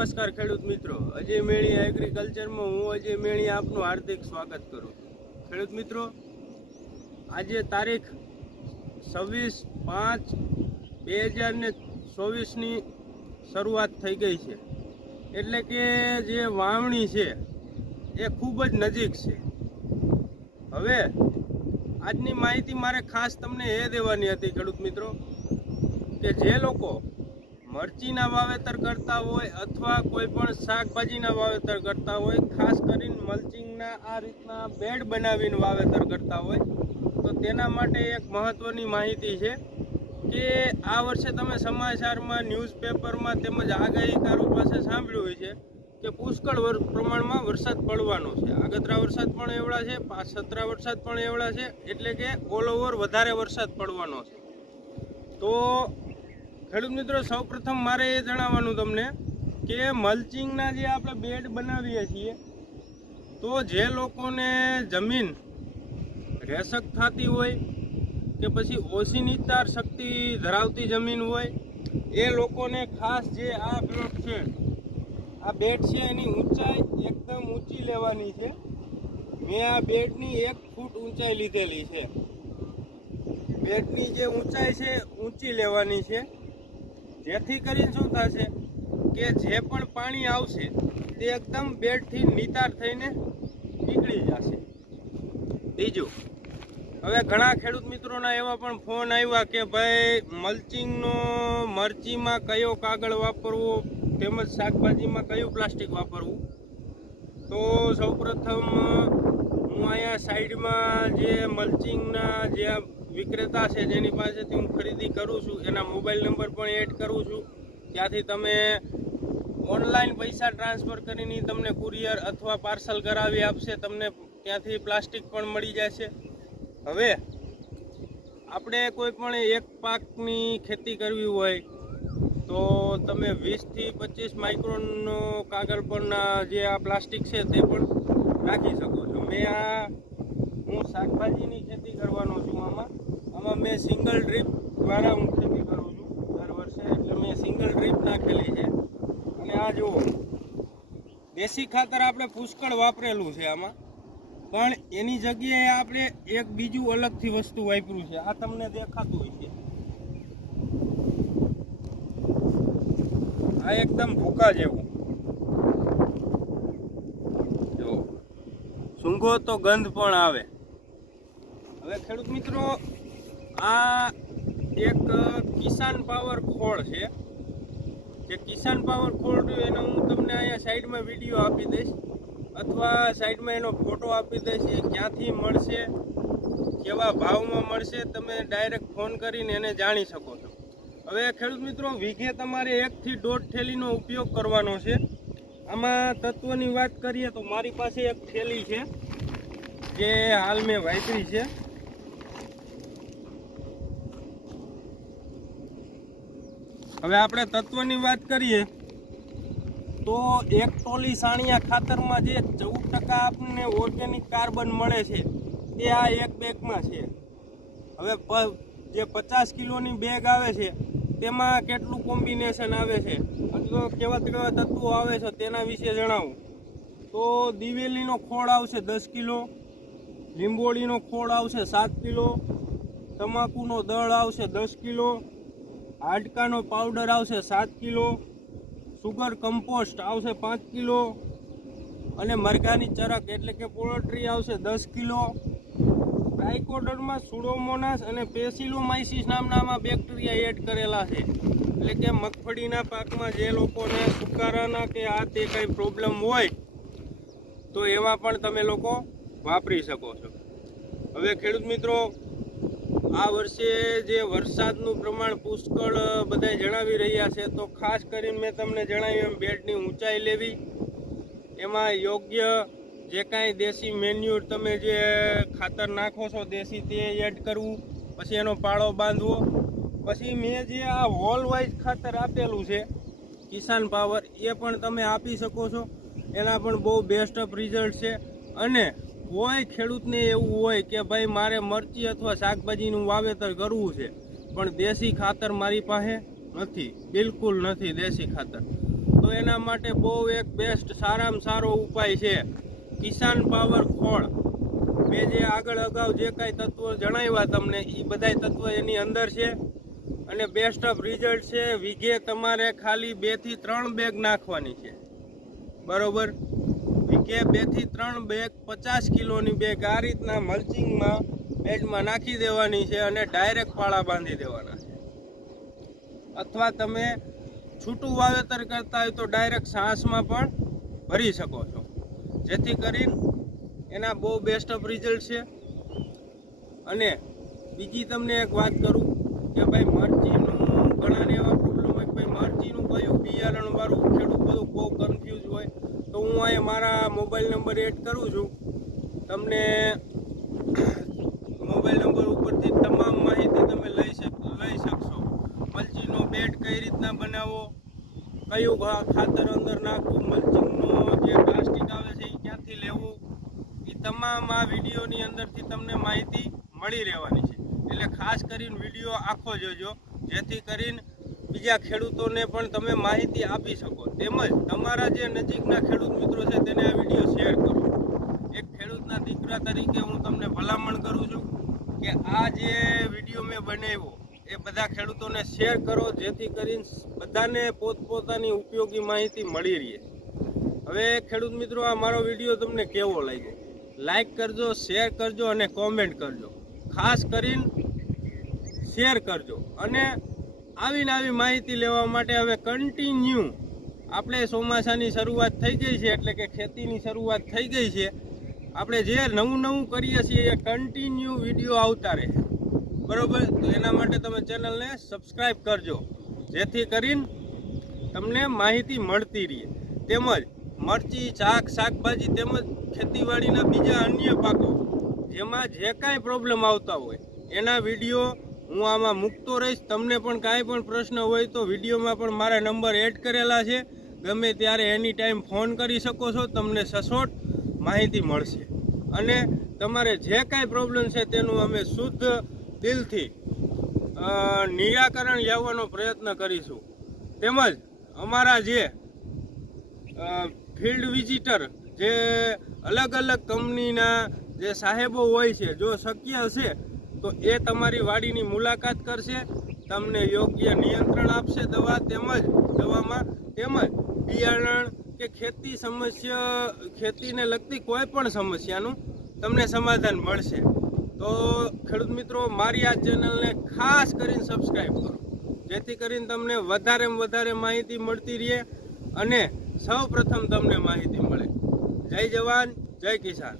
નમસ્કાર ખેડૂત મિત્રો. અજય મેળી એગ્રીકલ્ચરમાં હું અજય મેળી આપનું હાર્દિક સ્વાગત કરું ખેડૂત મિત્રો, આજે તારીખ છવ્વીસ પાંચ બે હજાર ને ચોવીસની શરૂઆત થઈ ગઈ છે. એટલે કે જે વાવણી છે, એ ખૂબ જ નજીક છે. હવે આજની માહિતી મારે ખાસ તમને એ દેવાની હતી ખેડૂત મિત્રો, કે જે લોકો મરચીના વાવેતર કરતા હોય અથવા કોઈ પણ શાકભાજીના વાવેતર કરતા હોય, ખાસ કરીને મલ્ચિંગના આ રીતના બેડ બનાવીને વાવેતર કરતા હોય, તો તેના માટે એક મહત્ત્વની માહિતી છે કે આ વર્ષે તમે સમાચારમાં, ન્યૂઝપેપરમાં તેમજ આગાહીકારો પાસે સાંભળ્યું હોય છે કે પુષ્કળ પ્રમાણમાં વરસાદ પડવાનો છે. આગતરા વરસાદ પણ એવડા છે પાછતરા વરસાદ પણ એવડા છે, એટલે કે ઓલ ઓવર વધારે વરસાદ પડવાનો છે. તો ખેડૂત મિત્રો, સૌપ્રથમ મારે એ જણાવવાનું તમને કે મલ્ચિંગના જે આપણે બેડ બનાવીએ છીએ, તો જે લોકોને જમીન રેસક થતી હોય કે પછી ઓછી નિતાર શક્તિ ધરાવતી જમીન હોય, એ લોકોને ખાસ જે આ બેડ છે, આ બેડ છે એની ઊંચાઈ એકદમ ઊંચી લેવાની છે. મેં આ બેડની એક ફૂટ ઊંચાઈ લીધેલી છે. બેડની જે ઊંચાઈ છે ઊંચી લેવાની છે. જેથી કરીને શું થશે કે જે પણ પાણી આવશે તે એકદમ બેડથી નિતાર થઈને નીકળી જશે. બીજું, હવે ઘણા ખેડૂત મિત્રોના એવા પણ ફોન આવ્યા કે ભાઈ, મલ્ચિંગનો મરચીમાં કયો કાગળ વાપરવો તેમજ શાકભાજીમાં કયું પ્લાસ્ટિક વાપરવું? તો સૌપ્રથમ, હું અહીંયા સાઈડમાં જે મલ્ચિંગના જે વિક્રેતા છે, જેની પાસેથી હું ખરીદી કરું છું, એના મોબાઈલ નંબર પણ એડ કરું છું. ત્યાંથી તમે ઓનલાઈન પૈસા ટ્રાન્સફર કરીને તમને કુરિયર અથવા પાર્સલ કરાવી આપશે, તમને ત્યાંથી પ્લાસ્ટિક પણ મળી જશે. હવે આપણે કોઈ પણ એક પાકની ખેતી કરવી હોય, તો તમે વીસથી પચીસ માઇક્રોનનો કાગળ પરના જે આ પ્લાસ્ટિક છે તે પણ રાખી શકો છો. મેં આ હું શાકભાજીની ખેતી કરવાનો છું આમાં. આમાં મેં સિંગલ ડ્રીપ દ્વારા હું ખેતી કરું છું દર વર્ષે. એટલે મેં સિંગલ ડ્રીપ નાખેલી છે. અને આ જુઓ, દેશી ખાતર આપણે પુષ્કળ વાપરેલું છે આમાં. પણ એની જગ્યાએ આપણે એક બીજું અલગથી વસ્તુ વાપર્યું છે. આ તમને દેખાતું હોય છે આ એકદમ ભૂકા જેવું. જો સૂંઘો તો ગંધ પણ આવે. હવે ખેડૂત મિત્રો, આ એક કિસાન પાવર ખોળ છે. જે કિસાન પાવર ખોળ એનો હું તમને અહીંયા સાઈડમાં વીડિયો આપી દઈશ. અથવા સાઈડમાં એનો ફોટો આપી દઈશ એ ક્યાંથી મળશે, કેવા ભાવમાં મળશે, તમે ડાયરેક્ટ ફોન કરીને એને જાણી શકો છો. હવે ખેડૂત મિત્રો, વીઘે તમારે એકથી દોઢ થેલીનો ઉપયોગ કરવાનો છે. આમાં તત્વની વાત કરીએ તો મારી પાસે એક થેલી છે, જે હાલ મેં વાપરી છે. હવે આપણે તત્વની વાત કરીએ, તો એક ટોલી સાણિયા ખાતરમાં જે ચૌદ ટકા આપણને ઓર્ગેનિક કાર્બન મળે છે તે આ એક બેગમાં છે. હવે જે પચાસ કિલોની બેગ આવે છે, તેમાં કેટલું કોમ્બિનેશન આવે છે? અથવા કેવા કેવા તત્વો આવે છે તેના વિશે જણાવું. તો દિવેલીનો ખોળ આવશે દસ કિલો, લીંબોળીનો ખોળ આવશે સાત કિલો, તમાકુનો દળ આવશે દસ કિલો હાડકાનો પાવડર આવશે સાત કિલો સુગર કમ્પોસ્ટ આવશે પાંચ કિલો અને મરઘાની ચરક એટલે કે પોલ્ટ્રી આવશે દસ કિલો. ટ્રાઇકોડરમાં સુડોમોનાસ અને પેસિલોમાઇસિસ નામનામાં બેક્ટેરિયા એડ કરેલા છે. એટલે કે મગફળીના પાકમાં જે લોકોને સુકારાના કે આ તે કંઈ પ્રોબ્લેમ હોય, તો એવા પણ તમે લોકો વાપરી શકો છો. હવે ખેડૂત મિત્રો આ વર્ષે જે વરસાદનું પ્રમાણ પુષ્કળ બધા જણાવી રહ્યા છે, તો ખાસ કરીને મેં તમને જણાવ્યું એમ બેડની ઊંચાઈ લેવી. એમાં યોગ્ય જે કાંઈ દેશી મેન્યુર તમે જે ખાતર નાખો છો, દેશી તે એડ કરવું, પછી એનો પાળો બાંધવો. પછી મેં જે આ હોલ વાઇઝ ખાતર આપેલું છે, કિસાન પાવર, એ પણ તમે આપી શકો છો. એના પણ બહુ બેસ્ટ ઓફ રિઝલ્ટ છે. અને કોઈ ખેડૂતને એવું હોય કે ભાઈ મારે મરચી અથવા શાકભાજીનું વાવેતર કરવું છે, પણ દેશી ખાતર મારી પાસે નથી, બિલકુલ નથી દેશી ખાતર. તો એના માટે બહુ એક બેસ્ટ સારામાં સારો ઉપાય છે, કિસાન પાવર ખોળ. મેં જે આગળ અગાઉ જે કાંઈ તત્વો જણાવ્યા તમને એ બધાય તત્વો એની અંદર છે. અને બેસ્ટ ઓફ રિઝલ્ટ છે, વીઘે તમારે ખાલી બેથી ત્રણ બેગ નાખવાની છે. બરોબર? વીઘે બેથી ત્રણ બેગ પચાસ કિલોની બેગ આ રીતના મલ્ચિંગમાં બેડમાં નાખી દેવાની છે અને ડાયરેક્ટ પાળા બાંધી દેવાના છે. અથવા તમે છૂટું વાવેતર કરતા હોય તો ડાયરેક્ટ સાંસમાં પણ ભરી શકો છો. જેથી કરીને એના બહુ બેસ્ટ ઓફ રિઝલ્ટ છે. અને બીજી તમને એક વાત કરું કે ભાઈ મરચીનું ઘણાને એવા પ્રોબ્લેમ હોય કે ભાઈ મરચીનું કયું બિયારણ વાળું ખેડૂત બધું બહુ હું અહીંયા મારા મોબાઈલ નંબર એડ કરું છું. તમને મોબાઈલ નંબર ઉપરથી તમામ માહિતી તમે લઈ શક, લઈ શકશો. મલ્ચીનો બેડ કઈ રીતના બનાવવો કયું ખાતર અંદર નાખવું? મલ્ચિંગનો જે પ્લાસ્ટિક આવે છે એ ક્યાંથી લેવું? એ તમામ આ વિડીયોની અંદરથી તમને માહિતી મળી રહેવાની છે. એટલે ખાસ કરીને વીડિયો આખો જોજો. જેથી કરીને બીજા ખેડૂતોને પણ તમે માહિતી આપી શકો. તેમજ તમારા જે નજીકના ખેડૂત મિત્રો છે તેને આ વીડિયો શેર કરો. એક ખેડૂતના દીકરા તરીકે હું તમને ભલામણ કરું છું કે આ જે વીડિયો મેં બનાવ્યો, એ બધા ખેડૂતોને શેર કરો, જેથી કરીને બધાને પોતપોતાની ઉપયોગી માહિતી મળી રહે. હવે ખેડૂત મિત્રો, આ મારો વીડિયો તમને કેવો લાગ્યો? લાઈક કરજો, શેર કરજો અને કોમેન્ટ કરજો. ખાસ કરીને શેર કરજો. અને આવીને આવી માહિતી લેવા માટે હવે કન્ટિન્યુ આપણે ચોમાસાની શરૂઆત થઈ ગઈ છે, એટલે કે ખેતીની શરૂઆત થઈ ગઈ છે. આપણે જે નવું નવું કરીએ છીએ એ કન્ટિન્યુ વીડિયો આવતા રહે. બરાબર? તો એના માટે તમે ચેનલને સબસ્ક્રાઈબ કરજો. જેથી કરીને તમને માહિતી મળતી રહે. તેમજ મરચી, શાક, શાકભાજી તેમજ ખેતીવાડીના બીજા અન્ય પાકો, જેમાં જે કાંઈ પ્રોબ્લેમ આવતા હોય, એના વીડિયો હું આમાં મૂકતો રહીશ. તમને પણ કાંઈ પણ પ્રશ્ન હોય તો વિડીયોમાં પણ મારા નંબર એડ કરેલા છે. ગમે ત્યારે એની ટાઈમ ફોન કરી શકો છો, તમને સચોટ માહિતી મળશે. અને તમારે જે કાંઈ પ્રોબ્લેમ છે તેનું અમે શુદ્ધ દિલથી નિરાકરણ લાવવાનો પ્રયત્ન કરીશું. તેમજ અમારા જે ફિલ્ડ વિઝિટર જે અલગ અલગ કંપનીના જે સાહેબો હોય છે, જો શક્ય હશે તો એ તમારી વાડીની મુલાકાત કરશે, તમને યોગ્ય નિયંત્રણ આપશે દવા તેમજ દવામાં તેમજ બિયારણ કે ખેતી સમસ્યા, ખેતીને લગતી કોઈ પણ સમસ્યાનું તમને સમાધાન મળશે. તો ખેડૂત મિત્રો, મારી આ ચેનલને ખાસ કરીને સબસ્ક્રાઈબ કરો. જેથી કરીને તમને વધારેમાં વધારે માહિતી મળતી રહે અને સૌ પ્રથમ તમને માહિતી મળે. જય જવાન, જય કિસાન.